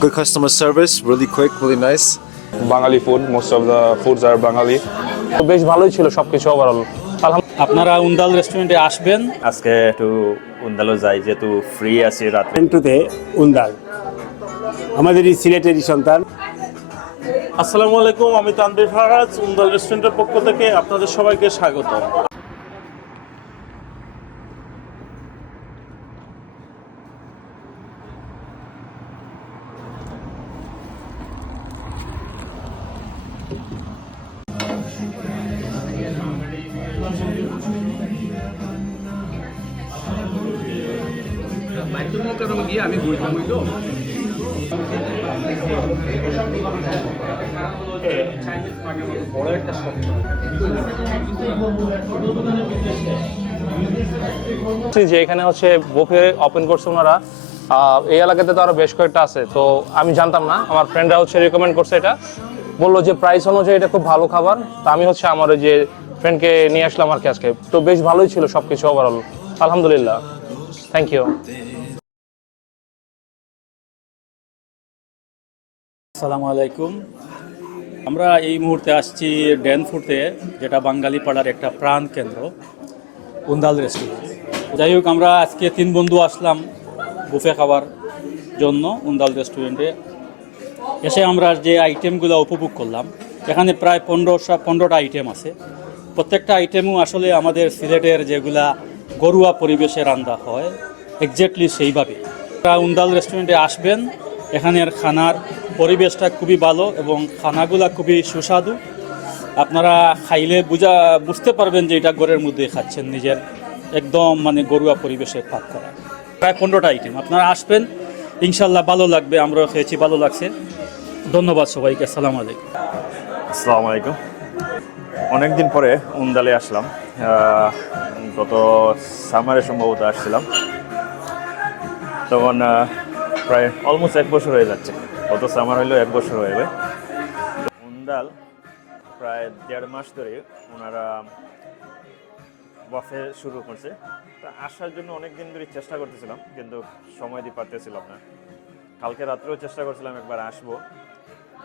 good customer service, really quick, really nice. Food. Most of the foods are Bengali. তো বেশ ভালোই ছিল সবকিছু ওভারঅল আপনারা উন্দাল রেস্টুরেন্টে আসবেন আজকে একটু উন্দালো যাই যেহেতু ফ্রি আছি রাত্রে টুতে উন্দাল আমাদের এই সিলেটেরই সন্তান আসসালামু আলাইকুম আমি তানবির ফারাজ উন্দাল রেস্টুরেন্টের পক্ষ থেকে আপনাদের সবাইকে স্বাগত যে এখানে হচ্ছে বুফে ওপেন করছে ওনারা। এই এলাকাতে তো আরও বেশ কয়েকটা আছে, তো আমি জানতাম না। আমার ফ্রেন্ডরা হচ্ছে রেকমেন্ড করছে এটা। বলল যে প্রাইস অনুযায়ী এটা খুব ভালো খাবার। তা আমি হচ্ছে আমার ওই যে ফ্রেন্ডকে নিয়ে আসলাম আর কি আজকে। তো বেশ ভালোই ছিল সবকিছু ওভারঅল আলহামদুলিল্লাহ। থ্যাংক ইউ আসসালামু আলাইকুম। আমরা এই মুহূর্তে আসছি ড্যানফুটে যেটা বাঙালি পাড়ার একটা প্রাণ কেন্দ্র, উন্দাল রেস্টুরেন্ট। যাই হোক, আমরা আজকে তিন বন্ধু আসলাম বুফে খাওয়ার জন্য উন্দাল রেস্টুরেন্টে। এসে আমরা যে আইটেমগুলো উপভোগ করলাম, এখানে প্রায় পনেরোশো, পনেরোটা আইটেম আছে। প্রত্যেকটা আইটেমও আসলে আমাদের সিলেটের যেগুলা ঘরোয়া পরিবেশে রান্না হয় এক্স্যাক্টলি সেইভাবে। আপনারা উন্দাল রেস্টুরেন্টে আসবেন, এখানের খানার পরিবেশটা খুবই ভালো এবং খানাগুলা খুবই সুস্বাদু। আপনারা খাইলে বুঝা, বুঝতে পারবেন যে এটা ঘরের মধ্যে খাচ্ছেন নিজের একদম মানে গরুয়া পরিবেশে পাক করা। প্রায় পনেরোটা আইটেম আপনারা আসবেন, ইনশাল্লাহ ভালো লাগবে, আমরাও খেয়েছি, ভালো লাগছে। ধন্যবাদ সবাইকে, আসসালামু আলাইকুম। আসসালামু আলাইকুম। অনেকদিন পরে উন্দালে আসলাম। গত সামারে সম্ভবত আসছিলাম। তখন প্রায় অলমোস্ট এক বছর হয়ে যাচ্ছে। গত সামার হইলেও এক বছর হয়ে যাবে। উন্দাল প্রায় দেড় মাস ধরে ওনারা বাফে শুরু করছে। তা আসার জন্য অনেক দিন ধরে চেষ্টা করতেছিলাম, কিন্তু সময় দিতে পারতেছিলাম না। কালকে রাত্রেও চেষ্টা করছিলাম একবার আসব।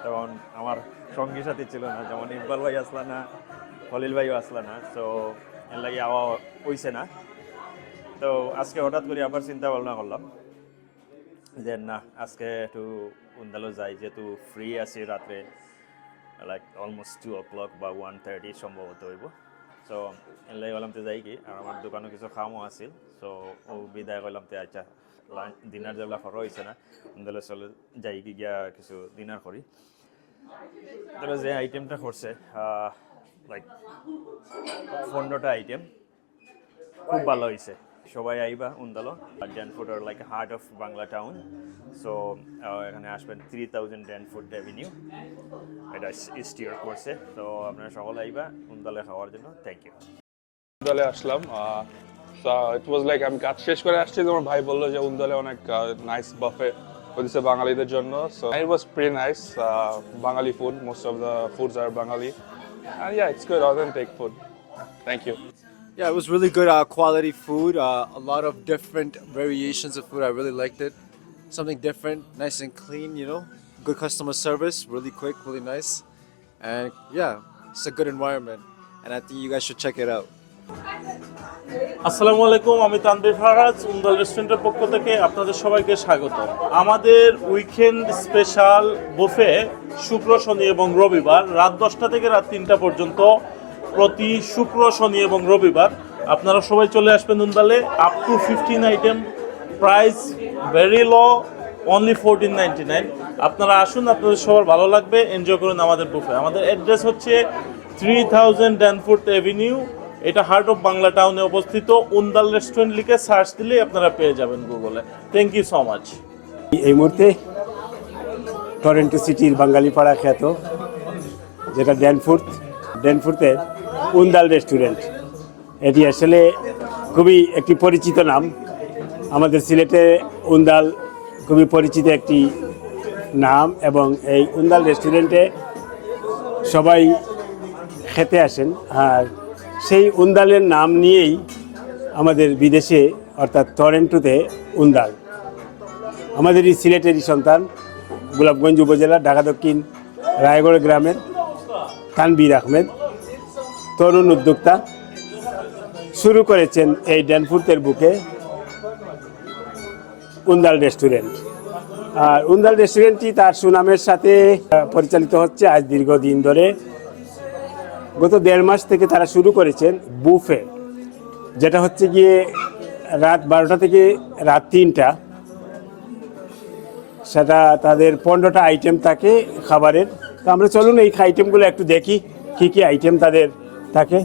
তখন আমার সঙ্গী সাথী ছিল না, যেমন ইকবাল ভাই আসলা না, খলিল ভাইও আসলা না তো এর লাগে আওয়া হইছে না। তো আজকে হঠাৎ করে আবার চিন্তা ভাবনা করলাম যে, না, আজকে একটু উন্দালো যাই, যেহেতু ফ্রি আছি রাত্রে like almost two o'clock বা ওয়ান থার্টি সম্ভবত হইব। সো লাগে বললাম তো যাই কি, আর আমার দোকানে কিছু খামও আছিল সো ও বিদায় করলাম তো আচ্ছা ডিনার যেগুলো করা হয়েছে না উন্দালো চলে, যাই কি গিয়া কিছু ডিনার করি তবে যে আইটেমটা করছে লাইক পনেরোটা আইটেম খুব ভালো হয়েছে সবাই আইবা উন্দালো Dan food R like heart of Bangla town so এখানে আসবেন three thousand Dan food avenue এটা স্টিয়ার করছে। তো আপনারা সকলে আইবা উন্দালে খাওয়ার জন্য। থ্যাংক ইউ উন্দালে আসলাম। ইট ওয়াজ লাইক আমি কাজ শেষ করে আসছি তোমার ভাই বললো যে উন্দালে অনেক নাইস বাফে হচ্ছে বাঙালিদের জন্য so it was pretty nice Bengali food most of the foods R Bengali and yeah it's good authentic food thank you Yeah, it was really good uh, quality food. Uh, a lot of different variations of food. I really liked it. Something different, nice and clean, you know. Good customer service, really quick, really nice. And yeah, it's a good environment. And I think you guys should check it out. আসসালামু আলাইকুম, আমি তানবির ফারাজ উন্দাল রেস্টুরেন্টের পক্ষ থেকে আপনাদের সবাইকে স্বাগত আমাদের উইকেন্ড স্পেশাল বুফে শুক্র, শনি এবং রবিবার, রাত দশটা থেকে রাত তিনটা পর্যন্ত প্রতি শুক্র, শনি এবং রবিবার। আপনারা সবাই চলে আসবেন উন্দালে up to fifteen item price very low only fourteen ninety nine আপনারা আসুন, আপনাদের সবার ভালো লাগবে এনজয় করুন আমাদের বুফে। আমাদের অ্যাড্রেস হচ্ছে থ্রি থাউজেন্ড ড্যানফুট এভিনিউ এটা হার্ট অফ বাংলা টাউনে অবস্থিত। উন্দাল রেস্টুরেন্ট লিখে সার্চ দিলেই আপনারা পেয়ে যাবেন গুগলে থ্যাংক ইউ সো মাচ এই মুহূর্তে টরেন্টো সিটির বাঙালি পাড়া খ্যাত, যেটা ড্যানফুট ড্যানফুটে উন্দাল রেস্টুরেন্ট এটি আসলে খুবই একটি পরিচিত নাম। আমাদের সিলেটে উন্দাল খুবই পরিচিত একটি নাম এবং এই উন্দাল রেস্টুরেন্টে সবাই খেতে আসেন। আর সেই উন্দালের নাম নিয়েই আমাদের বিদেশে, অর্থাৎ টরেন্টোতে উন্দাল। আমাদের এই সিলেটেরই সন্তান, গোলাপগঞ্জ উপজেলা, ঢাকা দক্ষিণ, রায়গড় গ্রামের তানবীর আহমেদ, তরুণ উদ্যোক্তা। শুরু করেছেন এই ড্যানফুর্তের বুকে উন্দাল রেস্টুরেন্ট। আর উন্দাল রেস্টুরেন্টটি তার সুনামের সাথে পরিচালিত হচ্ছে আজ দীর্ঘদিন ধরে। গত দেড় মাস থেকে তারা শুরু করেছেন বুফে, যেটা হচ্ছে গিয়ে রাত বারোটা থেকে রাত তিনটা। সেটা তাদের পনেরোটা আইটেম থাকে খাবারের। তো আমরা চলুন এই আইটেমগুলো একটু দেখি, কী কী আইটেম তাদের থাকে।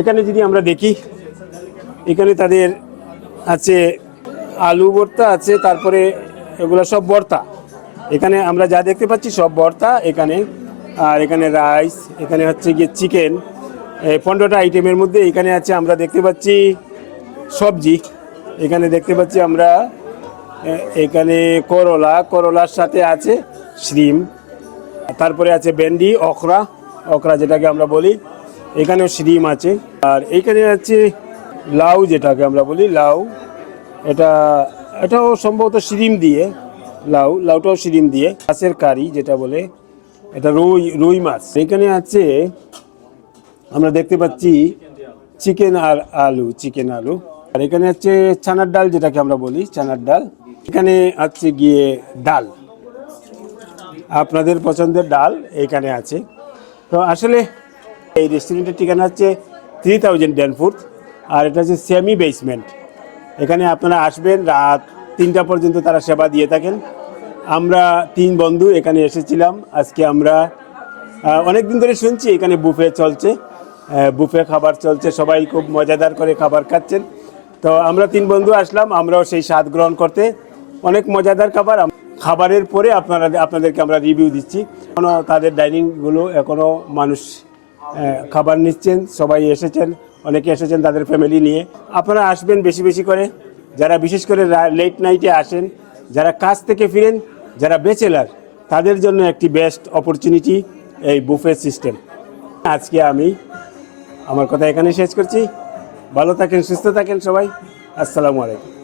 এখানে যদি আমরা দেখি, এখানে তাদের আছে আলু ভর্তা আছে, তারপরে এগুলো সব ভর্তা। এখানে আমরা যা দেখতে পাচ্ছি সব ভর্তা এখানে। আর এখানে রাইস এখানে হচ্ছে গিয়ে চিকেন এই পনেরোটা আইটেমের মধ্যে এখানে আছে আমরা দেখতে পাচ্ছি সবজি। এখানে দেখতে পাচ্ছি আমরা এখানে করলা, করলার সাথে আছে শ্রিম তারপরে আছে ভেন্ডি, অখরা অখরা যেটাকে আমরা বলি। এখানেও শ্রিম আছে। আর এখানে আছে লাউ যেটাকে আমরা বলি, লাউ। এটা, এটাও সম্ভবত শিরিম দিয়ে, লাউ, লাউটাও শিরিম দিয়ে। মাছের কারি যেটা বলে এটা রুই রুই মাছ। এখানে আছে, আমরা দেখতে পাচ্ছি চিকেন আর আলু, চিকেন আলু। আর এখানে হচ্ছে চানার ডাল, যেটাকে আমরা বলি চানার ডাল। এখানে আছে গিয়ে ডাল। আপনাদের পছন্দের ডাল এখানে আছে। তো আসলে এই রেস্টুরেন্টের ঠিকানা হচ্ছে থ্রি থাউজেন্ড ড্যানফুট আর এটা হচ্ছে সেমি বেসমেন্ট এখানে আপনারা আসবেন, রাত তিনটা পর্যন্ত তারা সেবা দিয়ে থাকেন। আমরা তিন বন্ধু এখানে এসেছিলাম। আজকে আমরা অনেক দিন ধরে শুনছি এখানে বুফে চলছে। বুফে খাবার চলছে, সবাই খুব মজাদার করে খাবার খাচ্ছেন। তো আমরা তিন বন্ধু আসলাম, আমরাও সেই স্বাদ গ্রহণ করতে। অনেক মজাদার খাবার খাবারের পরে আপনারা, আপনাদেরকে আমরা রিভিউ দিচ্ছি। এখনও তাদের ডাইনিংগুলো এখনও মানুষ খাবার নিচ্ছেন, সবাই এসেছেন, অনেকে এসেছেন তাদের ফ্যামিলি নিয়ে। আপনারা আসবেন বেশি বেশি করে। যারা বিশেষ করে লেট নাইটে আসেন, যারা কাজ থেকে ফিরেন যারা বেচেলার তাদের জন্য একটি বেস্ট অপরচুনিটি এই বুফে সিস্টেম আজকে আমি আমার কথা এখানে শেষ করছি। ভালো থাকেন, সুস্থ থাকেন সবাই। আসসালামু আলাইকুম।